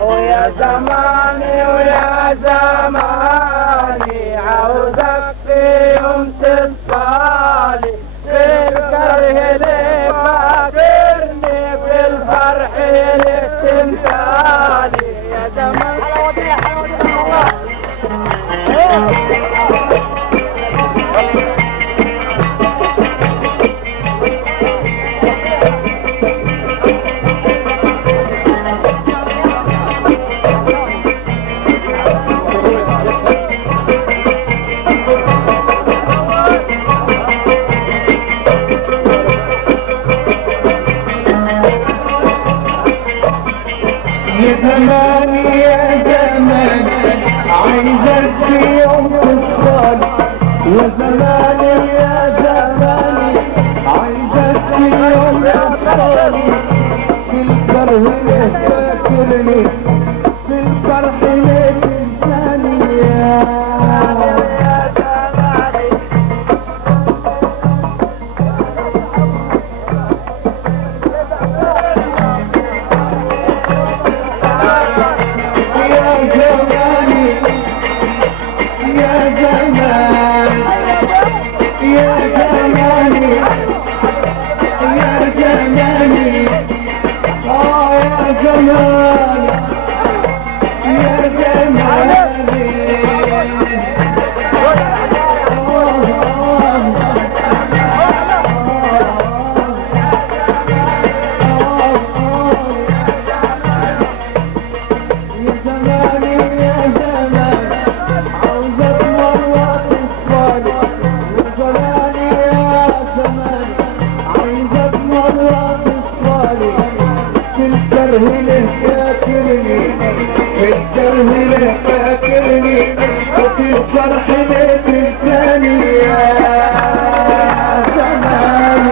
ويا زماني ويا زماني عاوزك في يوم تصفالي في الكره اللي فاكرني في الفرح اللي تنساني يا زماني. يا زماني يا زماني عايزك في يوم تصفالي يا زماني يا زماني عايزك في يوم تصفالي في الكره ليه فاكرني في الفرح ليه تنساني يا وفي الفرح ليه تنساني يا زمان.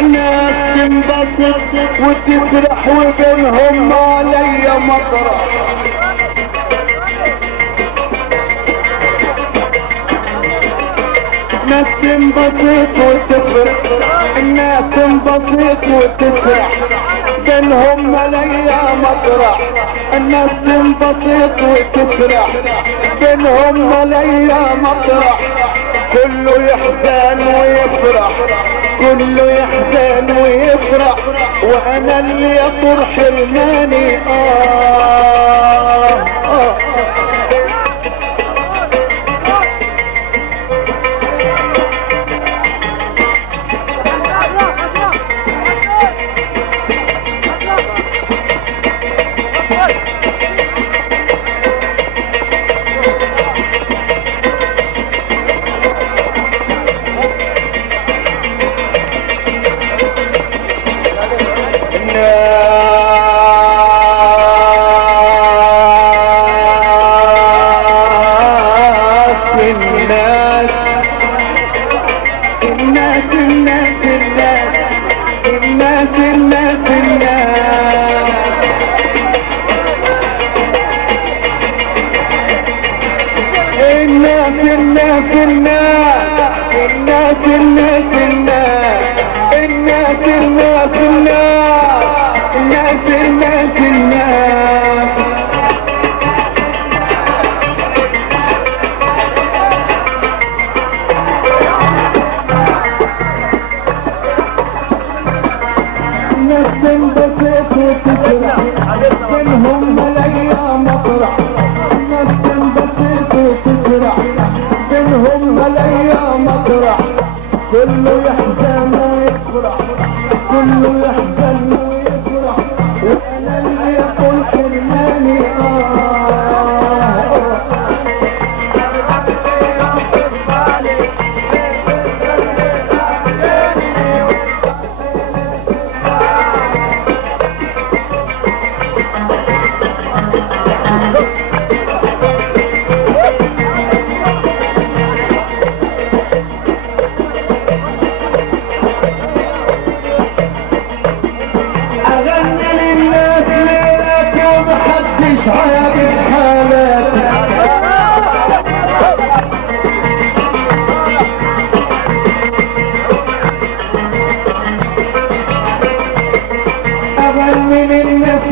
الناس تنبسط وتفرح وبينهم عليا مطرح الناس تنبسط وتفرح الناس تنبسط وتفرح بينهم عليا مطرح الناس تنبسط وتفرح بينهم عليا مطرح كله يحزن ويفرح كله يحزن ويفرح وانا اللي يطر حرماني كله يحزن ويفرح كله يحزن ويفرح وانا اللي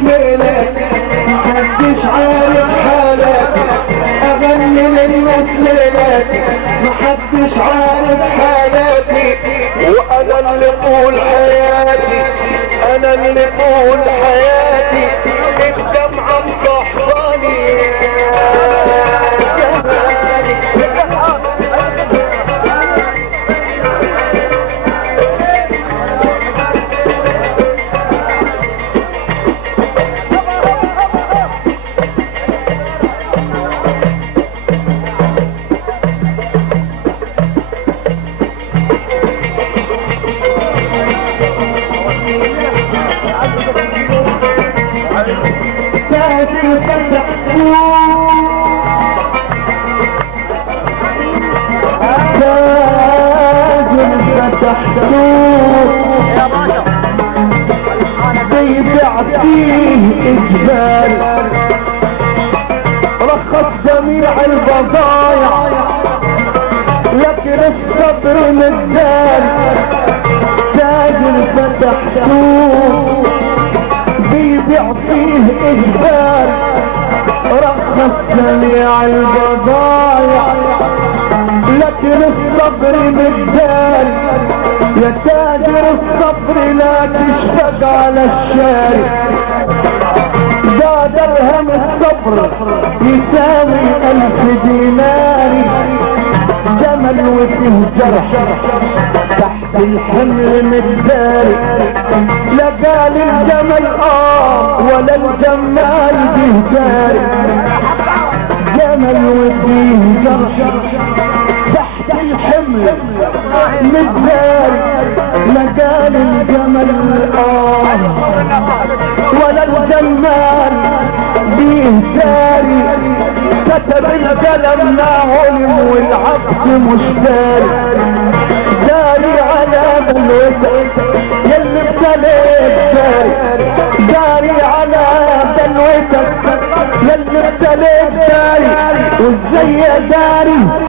ليلك محدش عارف حالك اغني للناس ليلك محدش عارف حالاتي وانا اللي طول حياتي انا اللي طول حياتي الدمعة مصحباني بيبيع فيه اجبال رخص جميع البضايع لكن الصبر مزال تاجر فتح سوق بيبيع فيه اجبال رخص جميع البضايع لكن الصبر مزال يا تاجر الصبر لا تشفق على الشارع ده درهم الصبر يساوي 1000 دينار جمل وفيه جرح تحت الحمل متداري لا قال الجمل ولا الجمال بهداري جمل وفيه جرح تحت الحمل متداري لا قال الجمل ولا الجمال بهداري كتب القلم ما علم والعبد مشتري داري على بلوتك يلي ابتليت داري على بلوتك يلي ابتليت داري وازاي داري